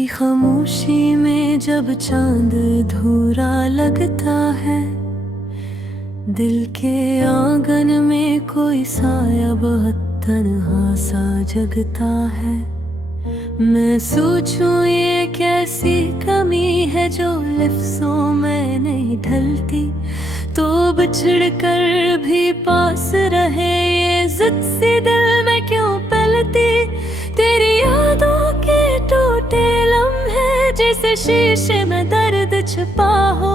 की खामोशी में जब चांद धूरा लगता है, दिल के आंगन में कोई साया बहुत तन्हा सा जगता है। मैं सोचूं ये कैसी कमी है जो लफ्जों में नहीं ढलती, तो बिछड़ कर भी पास रहे ये जिद सी दिल में क्यों पलती। तेरी यादों के टूटे लम्हे जैसे शीशे में दर्द छुपा हो,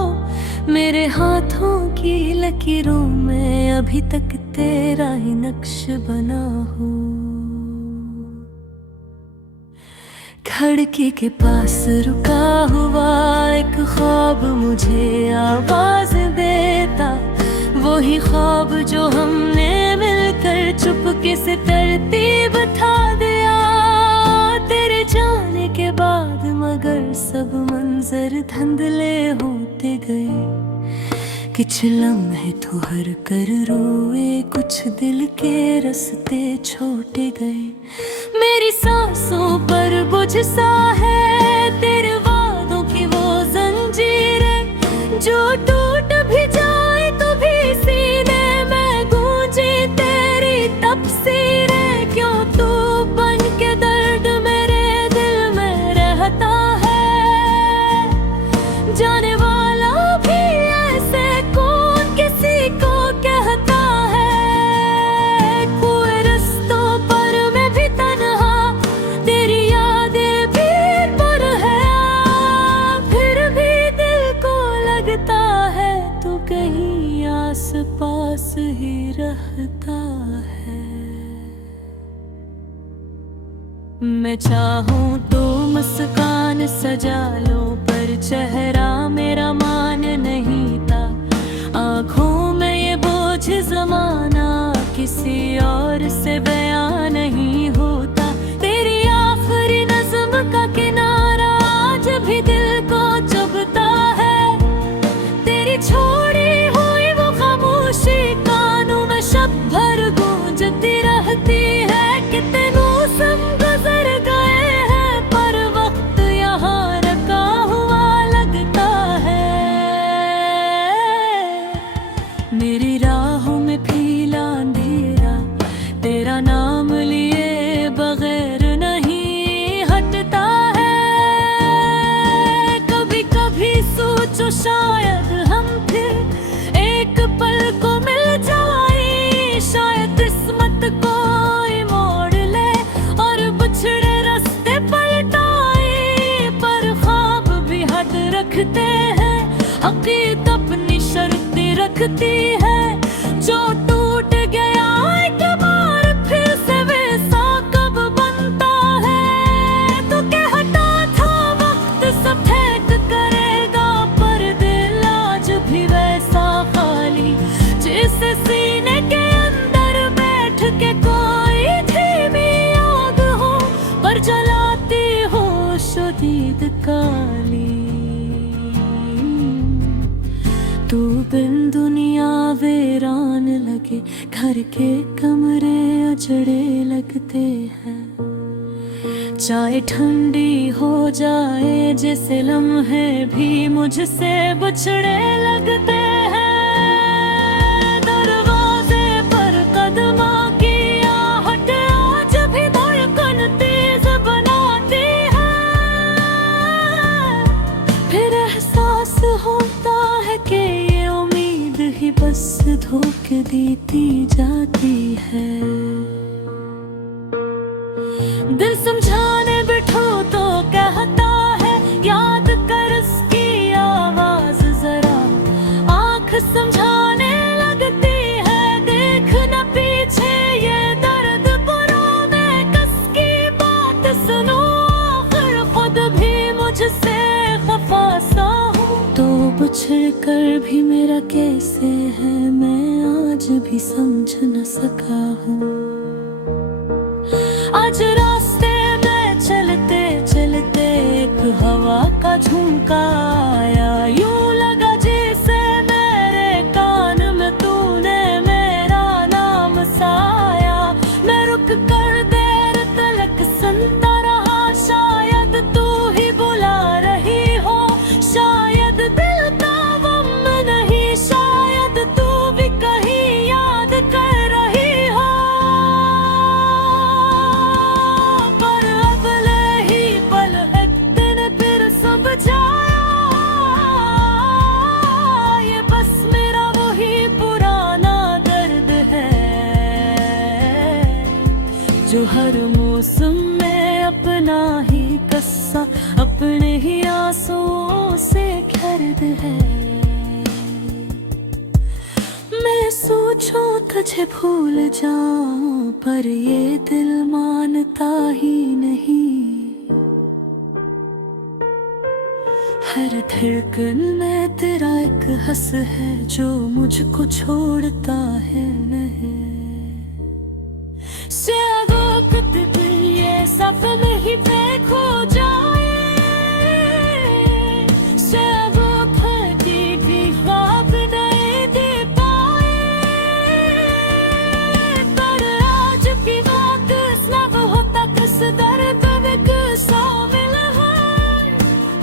मेरे हाथों की लकीरों में अभी तक तेरा ही नक्श बना हो। खिड़की के पास रुका हुआ एक ख्वाब मुझे आवाज देता, वही ख्वाब जो हमने मिलकर चुपके से तरतीब था दिया। तेरे जाने के बाद मगर सब मंजर धुंधले होते गए, कुछ लम्हे ठहर कर रोए, कुछ दिल के रास्ते छोटे गए। मेरी सांसों पर बोझ सा है तेरे वादों की वो जंजीरें, जो टूट भी जाए तो भी सीने में गूंजे तेरी तफसीरें। क्यों तू बन के दर्द मेरे दिल में रहता है, जाने वाला भी ऐसे कौन किसी को कहता है। कोई रस्तों पर मैं भी तन्हा, तेरी यादें भीड़ पर है, फिर भी दिल को लगता है तू कहीं आस पास ही रहता है। मैं चाहूं तो मुस्कान सजा लो, पर चेहरा मेरा मान नहीं था। आँखों में ये बोझ जमाना किसी और से बयां नहीं होता। तेरी आखिरी नज़्म का किनारा आज भी दिल को चुभता है। तेरी छोड़ी हुई वो खामोशी कानों में शब भर गूंजती रहती है। कितने मौसम गुजर गए हैं पर वक्त यहाँ रखा हुआ लगता है। मेरी राहों में फीला अंधेरा तेरा नाम लिए बगैर नहीं हटता है। कभी कभी सोचो शायद हम फिर एक पल को मिल जाए, शायद किस्मत कोई मोड़ ले और बिछड़े रास्ते पलटाए। पर ख्वाब भी हद रखते हैं, हकीकत अपनी शर्तें रखती है। जो टूट गया एक बार फिर से वैसा कब बनता है। तो कहता था वक्त सब फेंक करेगा, पर दिल आज भी वैसा खाली जैसे सीने के अंदर बैठ के कोई धीमी आग हो, पर जलाती हो शदीद काली। तू बिन दुनिया वीरान लगे, घर के कमरे उजड़े लगते हैं। चाहे ठंडी हो जाए जैसे लम्हे भी मुझसे बिछड़े लगते हैं। दरवाजे पर कदमा की आहट आज भी धड़कन तेज बनाती है। फिर एहसास होता है कि ये उम्मीद ही बस धोखे देती जाती है। दिल समझाने बिठो तो कहता है याद कर उसकी आवाज जरा। आँख समझाने लगती है देख न पीछे ये दर्द पुरों में कस की बात सुनो। आखिर खुद भी मुझसे खफा सा हूँ, तो बिछड़ कर भी मेरा कैसे है मैं आज भी समझ न सका हूँ। आज रास्ते में चलते चलते एक हवा का झोंका आया, यूं लगा जैसे मेरे कान में तूने मेरा नाम साया। मैं रुक कर देर तलक सुनता रहा, शायद तू ही सोचूं तुझे भूल जाऊं, पर ये दिल मानता ही नहीं। हर धड़कन में तेरा एक हंस है जो मुझको छोड़ता है नहीं। से वक्त भी ये सफर ही पे खो जाए, से वो फटी भी ख्वाब नहीं दे पाए। पर आज भी वक्त सब होता किस दर्द में शामिल है,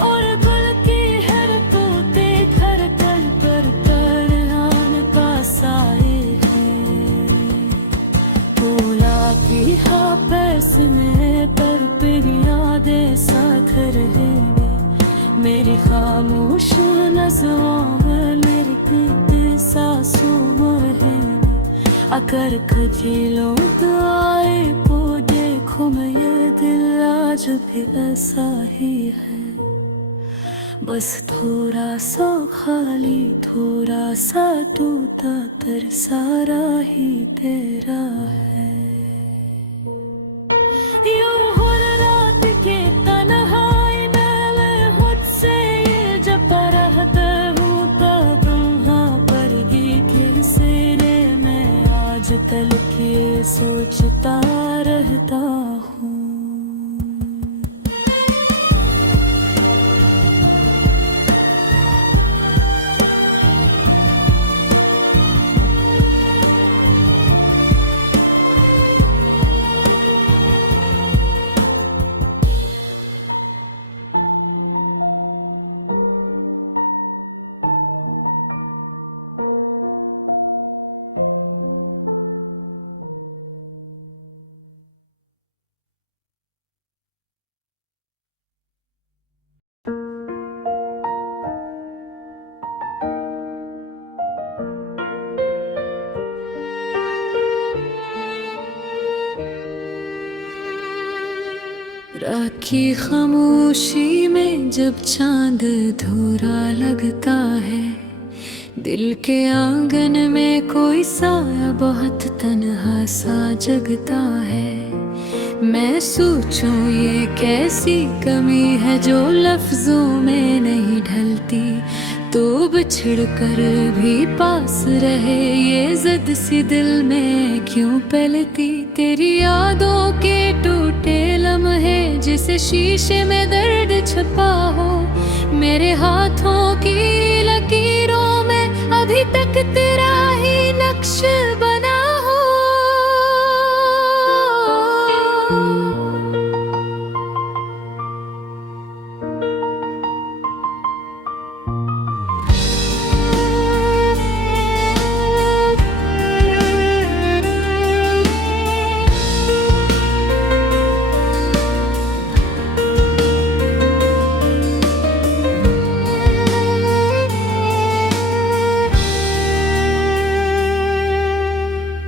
और बल्कि हर तो देखकर कर आन पास आए हैं। बोला कि हाँ पैस में, पर फिर यादें साथ रहे। मेरी खामोश नज़रों में मेरी पीते सांसों में, अगर कभी लोग आए वो देखो मैं ये दिल आज भी ऐसा ही है। बस थोड़ा सा खाली, थोड़ा सा टूटा, तर सारा ही तेरा है। यूं हर रात के तन्हाई में मैं मुझसे ये जब रहता हूँ, तब वहाँ पर ही किसने मैं आज कल के सोचता रहता हूँ। रात की खामोशी में जब चांद अधूरा लगता है, दिल के आंगन में कोई साया बहुत तन्हा सा जगता है। मैं सोचूं ये कैसी कमी है जो लफ्जों में नहीं ढलती, तो बिछड़ कर भी पास रहे ये जिद सी दिल में क्यों पलती। तेरी यादों के टूटे लम्हे जिसे शीशे में दर्द छुपा हो, मेरे हाथों की लकीरों में अभी तक तेरा ही नक्श बना हो।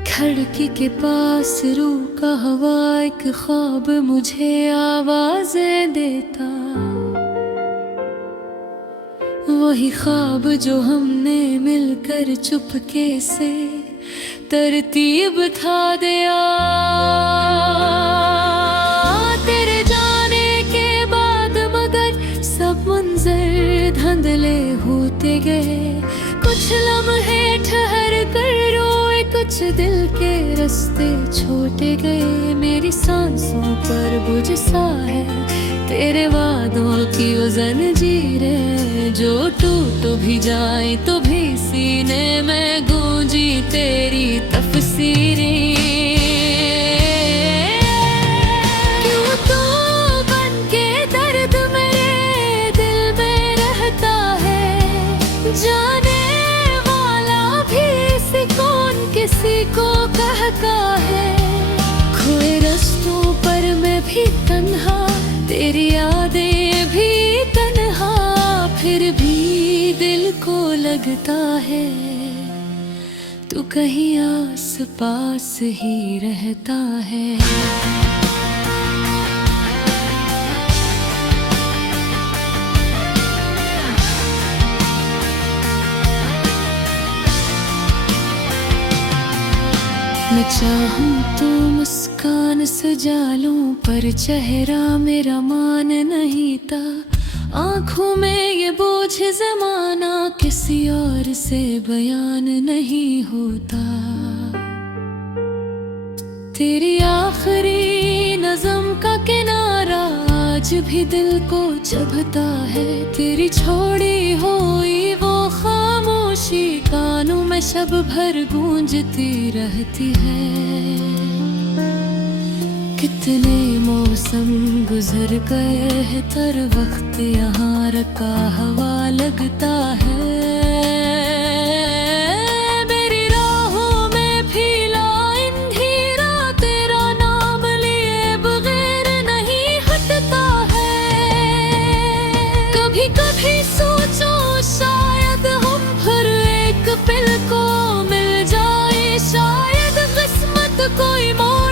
खिड़की के पास रूका हवा एक ख्वाब मुझे आवाज़ें देता, वही ख्वाब जो हमने मिलकर चुपके से तरतीब था दिया। तेरे जाने के बाद मगर सब मंजर धुंधले होते गए, कुछ लम्हे ठहर कर रोए, कुछ दिल के रास्ते छोटे गए। मेरी सांसों पर बोझ सा है तेरे वादों की वो जंजीरें, जो टूट भी जाए तो भी सीने में गूंजी तेरी तफसीरें। क्यों तो बनके दर्द मेरे दिल में रहता है, जाने वाला भी इसी कौन किसी को कहता है। खोए रास्तों पर मैं भी तन्हा, तेरी यादें भी तन्हा, फिर भी दिल को लगता है तू कहीं आस पास ही रहता है। चाहूं तो मुस्कान सजा लूं, पर चेहरा मेरा मान नहीं था। आंखों में ये बोझ ज़माना, किसी और से बयान नहीं होता। तेरी आखिरी नज़म का किनारा आज भी दिल को चुभता है। तेरी छोड़ी हुई वो खामोशी कानों में शब भर गूंजती रहती है। कितने मौसम गुजर गए हैं, तर वक्त यहाँ रका हवा लगता है। मेरी राहों में फीला अंधेरा, तेरा नाम लिए बगैर नहीं हटता है। कभी कभी सोचो शायद हम फिर एक पल को मिल जाए, शायद किस्मत कोई मोड़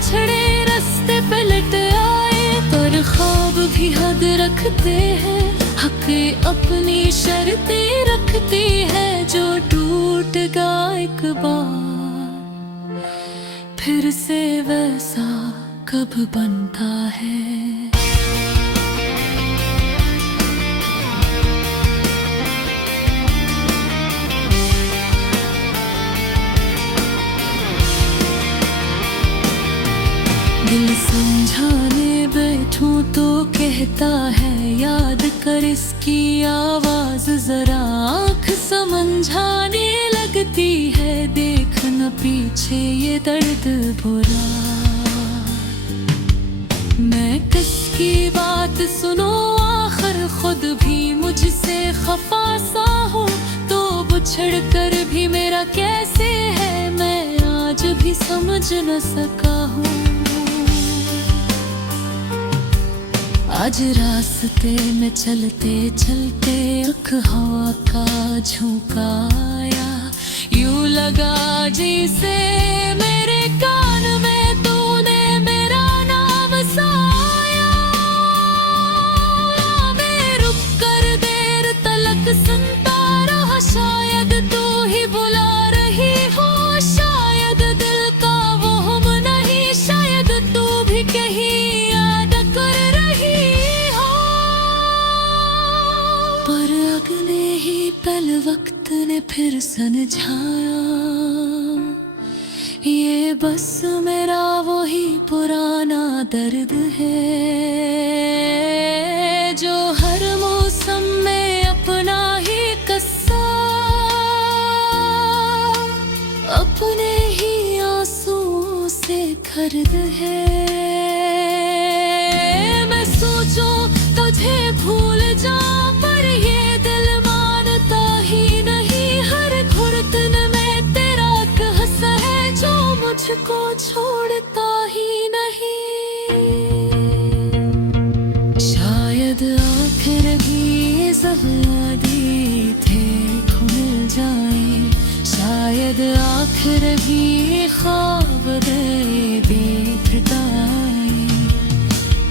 छड़े रास्ते पे लट आए। पर ख्वाब भी हद रखते हैं, हक अपनी शर्तें रखती है। जो टूटेगा एक बार, फिर से वैसा कब बनता है। दिल समझाने बैठूं तो कहता है, याद कर इसकी आवाज जरा। आँख समझाने लगती है, देख न पीछे ये दर्द बुरा। मैं किसकी बात सुनूं, आखिर खुद भी मुझसे खफा सा हूँ। तो बिछड़ कर भी मेरा कैसे है, मैं आज भी समझ न सका हूँ। आज रास्ते में चलते चलते रुख हवा का झोंका आया। यूं लगा जैसे मेरे कान में तूने मेरा नाम साया। मैं रुक कर देर तलक सुनता रहा, शायद तू ही बुला रही हो। शायद दिल का वो हम नहीं, शायद तू भी कहीं याद कर रही। पर अगले ही पल वक्त ने फिर समझाया, ये बस मेरा वही पुराना दर्द है। जो हर मौसम में अपना ही किस्सा, अपने ही आंसुओं से खर्द है। मैं सोचूं तुझे भूल जाऊं, पर ये दिल मानता ही नहीं। हर घुटन में तेरा कहस है, जो मुझको छोड़ता ही नहीं। शायद आखिर भी ज़वादी थे खुल जाए, शायद आखिर भी ख्वाब दे बेखटाए।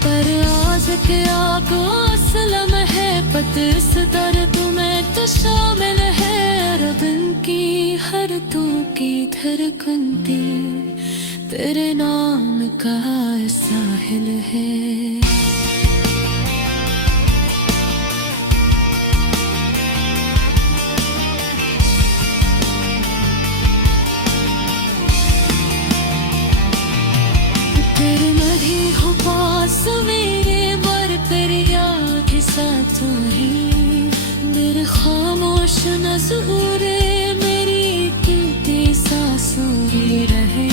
पर आज क्या को असलम है, पत इस दर्द में तो शामिल है। रब की हर तू की धड़कनती तेरे नाम का साहिल है। तेरे नहीं हो पास मेरे, बर तेरी याद के साथ ही मेरे खामोश नज़ूरे, मेरी कीमती सांसों ही रहे।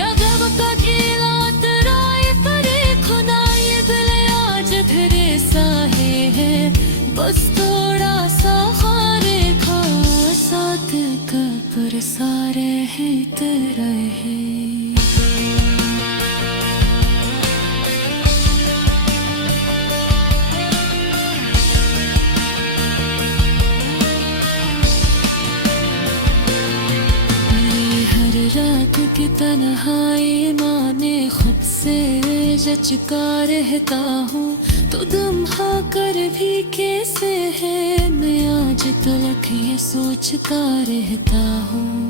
अगम का खेला तेरा ये परे खुदा, ये दिल आज धरे साहे है। बस थोड़ा सा खारे खा, साथ कब्र सारे हैं तेरा है। की तन्हाई माने खुद से जचका रहता हूँ, तो दम कर भी कैसे है मैं आज तलक ये सोचता रहता हूँ।